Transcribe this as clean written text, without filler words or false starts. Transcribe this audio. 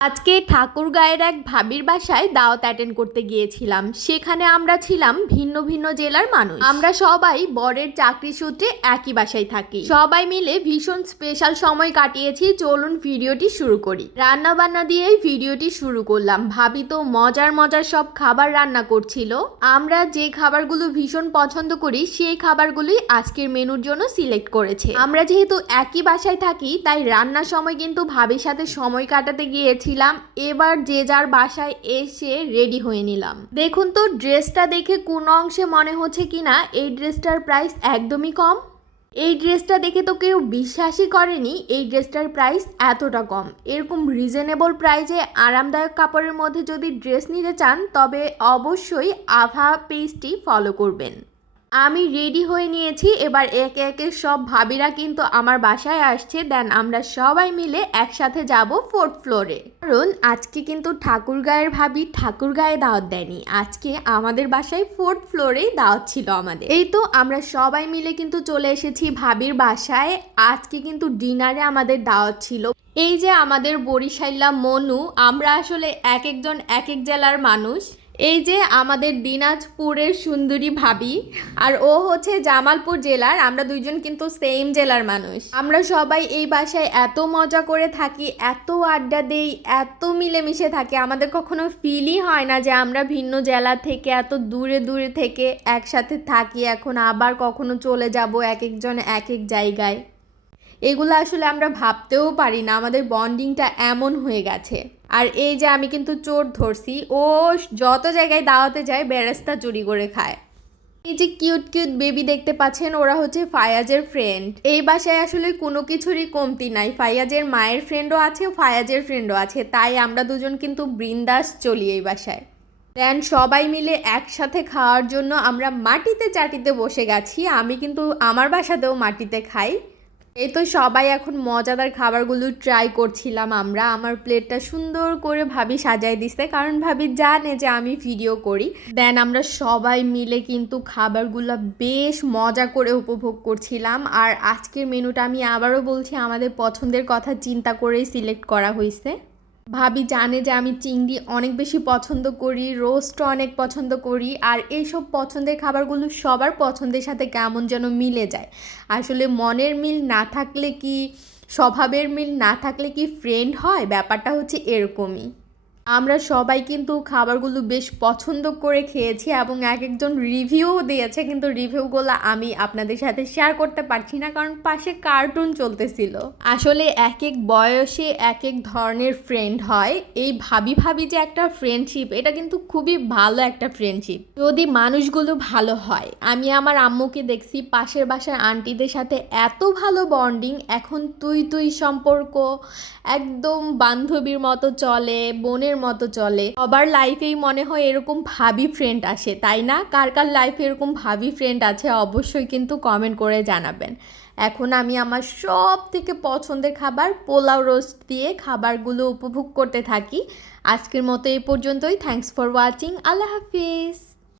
আজকে ঠাকুরগাঁয়ের এক ভাবির বাসায় দাওয়াত অ্যাটেন্ড করতে গিয়েছিলাম। সেখানে আমরা ছিলাম ভিন্ন ভিন্ন জেলার মানুষ। আমরা সবাই বরের চাকরি সূত্রে একই বাসায় থাকি। সবাই মিলে ভীষণ স্পেশাল সময় কাটিয়েছি। চলুন ভিডিওটি শুরু করি। রান্না বান্না দিয়েই ভিডিওটি শুরু করলাম। ভাবি তো মজার মজার সব খাবার রান্না করছিল। আমরা যে খাবারগুলো ভীষণ পছন্দ করি সেই খাবারগুলোই আজকের মেনুর জন্য সিলেক্ট করেছে। আমরা যেহেতু একই বাসায় থাকি তাই রান্নার সময় কিন্তু ভাবির সাথে সময় কাটাতে গিয়েছি। এবার যে যার বাসায় এসে রেডি হয়ে নিলাম। দেখুন তো ড্রেসটা দেখে কোন অংশে মনে হচ্ছে কিনা এই ড্রেসটার প্রাইস একদমই কম। এই ড্রেসটা দেখে তো কেউ বিশ্বাসই করেনি এই ড্রেসটার প্রাইস এতটা কম। এরকম রিজনেবল প্রাইসে আরামদায়ক কাপড়ের মধ্যে যদি ড্রেস নিতে চান তবে অবশ্যই আভা পেজটি ফলো করবেন। আমি রেডি হয়ে নিয়েছি। এবার একে একে সব ভাবিরা কিন্তু আমার বাসায় আসছে। দেন আমরা সবাই মিলে একসাথে যাব 4th ফ্লোরে। কারণ আজকে কিন্তু ঠাকুরগাঁয়ের ভাবি ঠাকুরগাঁয়ে দাওয়াত দেয়নি, আজকে আমাদের বাসায় 4th ফ্লোরেই দাওয়াত ছিল আমাদের। এই তো আমরা সবাই মিলে কিন্তু চলে এসেছি ভাবির বাসায়। আজকে কিন্তু ডিনারে আমাদের দাওয়াত ছিল। এই যে আমাদের বরিশাইলা মনু, আমরা আসলে এক একজন এক এক জেলার মানুষ। এই যে আমাদের দিনাজপুরের সুন্দরী ভাবি, আর ও হচ্ছে জামালপুর জেলার। আমরা দুইজন কিন্তু সেম জেলার মানুষ। আমরা সবাই এই বাসায় এত মজা করে থাকি, এত আড্ডা দেই, এত মিলেমিশে থাকি, আমাদের কখনো ফিলই হয় না যে আমরা ভিন্ন জেলা থেকে এত দূরে দূরে থেকে একসাথে থাকি, এখন আবার কখনো চলে যাব এক একজন এক এক জায়গায়। এগুলো আসলে আমরা ভাবতেও পারি না, আমাদের বন্ডিংটা এমন হয়ে গেছে। আর এই যে আমি কিন্তু চোর ধরছি, ও যত জায়গায় দাওয়াতে যায় বেরেস্তা চুরি করে খায়। এই যে কিউট কিউট বেবি দেখতে পাচ্ছেন, ওরা হচ্ছে ফায়াজের ফ্রেন্ড। এই বাসায় আসলে কোনো কিছুরই কমতি নাই। ফায়াজের মায়ের ফ্রেন্ডও আছে, ফায়াজের ফ্রেন্ডও আছে, তাই আমরা দুজন কিন্তু বৃন্দাস চলি এই বাসায়। দেন সবাই মিলে একসাথে খাওয়ার জন্য আমরা মাটিতে চাটিতে বসে গেছি। আমি কিন্তু আমার বাসাতেও মাটিতে খাই। এই তো সবাই এখন মজাদার খাবারগুলো ট্রাই করছিলাম আমরা। আমার প্লেটটা সুন্দর করে ভাবি সাজাই দিছে, কারণ ভাবি জানে যে আমি ভিডিও করি। দেন আমরা সবাই মিলে কিন্তু খাবারগুলো বেশ মজা করে উপভোগ করছিলাম। আর আজকের মেনুটা আমি আবারও বলছি আমাদের পছন্দের কথা চিন্তা করেই সিলেক্ট করা হয়েছে। ভাবি জানে যে আমি চিংড়ি অনেক বেশি পছন্দ করি, রোস্টও অনেক পছন্দ করি। আর এইসব পছন্দের খাবারগুলো সবার পছন্দের সাথে কেমন যেন মিলে যায়। আসলে মনের মিল না থাকলে কি, স্বভাবের মিল না থাকলে কি ফ্রেন্ড হয়, ব্যাপারটা হচ্ছে এরকমই। আমরা সবাই কিন্তু খাবারগুলো বেশ পছন্দ করে খেয়েছি এবং এক একজন রিভিউও দিয়েছে, কিন্তু রিভিউগুলো আমি আপনাদের সাথে শেয়ার করতে পারছি না কারণ পাশে কার্টুন চলতেছিল। আসলে এক এক বয়সে এক এক ধরনের ফ্রেন্ড হয়। এই ভাবি ভাবি যে একটা ফ্রেন্ডশিপ, এটা কিন্তু খুবই ভালো একটা ফ্রেন্ডশিপ যদি মানুষগুলো ভালো হয়। আমি আমার আম্মুকে দেখছি পাশের বাসার আন্টিদের সাথে এত ভালো বন্ডিং, এখন তুই তুই সম্পর্ক, একদম বান্ধবীর মতো চলে, বোনের মতো চলে। সবার লাইফেই মনে হয় এরকম ভাবি ফ্রেন্ড আসে, তাই না? কার কার লাইফে এরকম ভাবি ফ্রেন্ড আছে অবশ্যই কিন্তু কমেন্ট করে জানাবেন। এখন আমি আমার সব থেকে পছন্দের খাবার পোলাও রোস্ট দিয়ে খাবারগুলো উপভোগ করতে থাকি। আজকের মতো এই পর্যন্তই। Thanks for watching. Allah Hafiz.